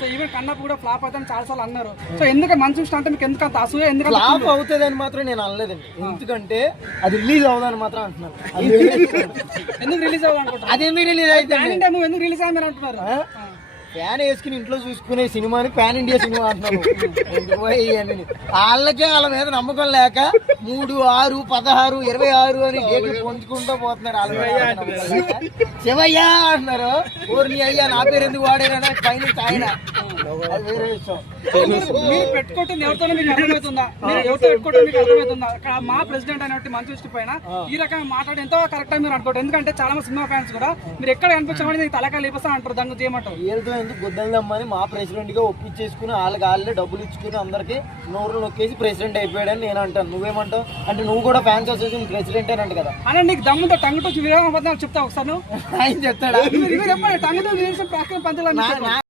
So even Kannappa కూడా flop అవుతాను చాలా సార్లు అన్నారు. సో ఎందుకు మంచి విషయం అంటే మీకు ఎందుకు అంత అసూయ, ఎందుకు ఫ్లాప్ అవుతుంది అని మాత్రం నేను అనలేదండి. ఎందుకంటే అది రిలీజ్ అవుదని మాత్రం అంటున్నాను. ఎందుకు రిలీజ్ అవ్వాలనుకుంటున్నారు? అది ఎందుకు రిలీజ్ అయితే నువ్వు ఎందుకు రిలీజ్ అయ్యామని అంటున్నారు? ఫ్యాన్ వేసుకుని ఇంట్లో చూసుకునే సినిమాని పాన్ ఇండియా సినిమా అంటున్నాను. వాళ్ళకే వాళ్ళ మీద నమ్మకం లేక 3, 6, 16, 26 అని డేట్లు పొందుకుంటూ పోతున్నారు. శివయ్య అంటున్నారు. ఊరిని అయ్యా నా పేరు ఎందుకు వాడారని పైన ఆయన అది వేరే విషయం. మీరు పెట్టుకోవటం ఎవరితోనే మీకు అర్థమవుతుందా? మీరు ఎవరితో పెట్టుకోవటం మీకు అర్థమవుతుందా? మా ప్రెసిడెంట్ అనేటువంటి మంచి దృష్టి పైన ఈ రకంగా మాట్లాడి ఎంతో కరెక్ట్ మీరు అనుకోవడం. ఎందుకంటే చాలా మంది సినిమా ఫ్యాన్స్ కూడా మీరు ఎక్కడ కనిపించమని తలకాయ లేపస్తా అంటారు. దాన్ని చేయమంటారు. ఎందుకు గుద్దలమ్మని మా ప్రెసిడెంట్ గా ఒప్పించేసుకుని వాళ్ళే డబ్బులు ఇచ్చుకుని అందరికి నోరు నొక్కేసి ప్రెసిడెంట్ అయిపోయాడని నేను అంటాను. నువ్వేమంటావు? అంటే నువ్వు కూడా ఫ్యాన్స్ అసోసియేషన్ ప్రెసిడెంట్ అని అంట కదా. అలా నీకు దమ్ముతో టంగు టూ విరామం చెప్తావు ఒకసారి. ఆయన చెప్తాడా? చెప్పండి టంగు టూ పంతులు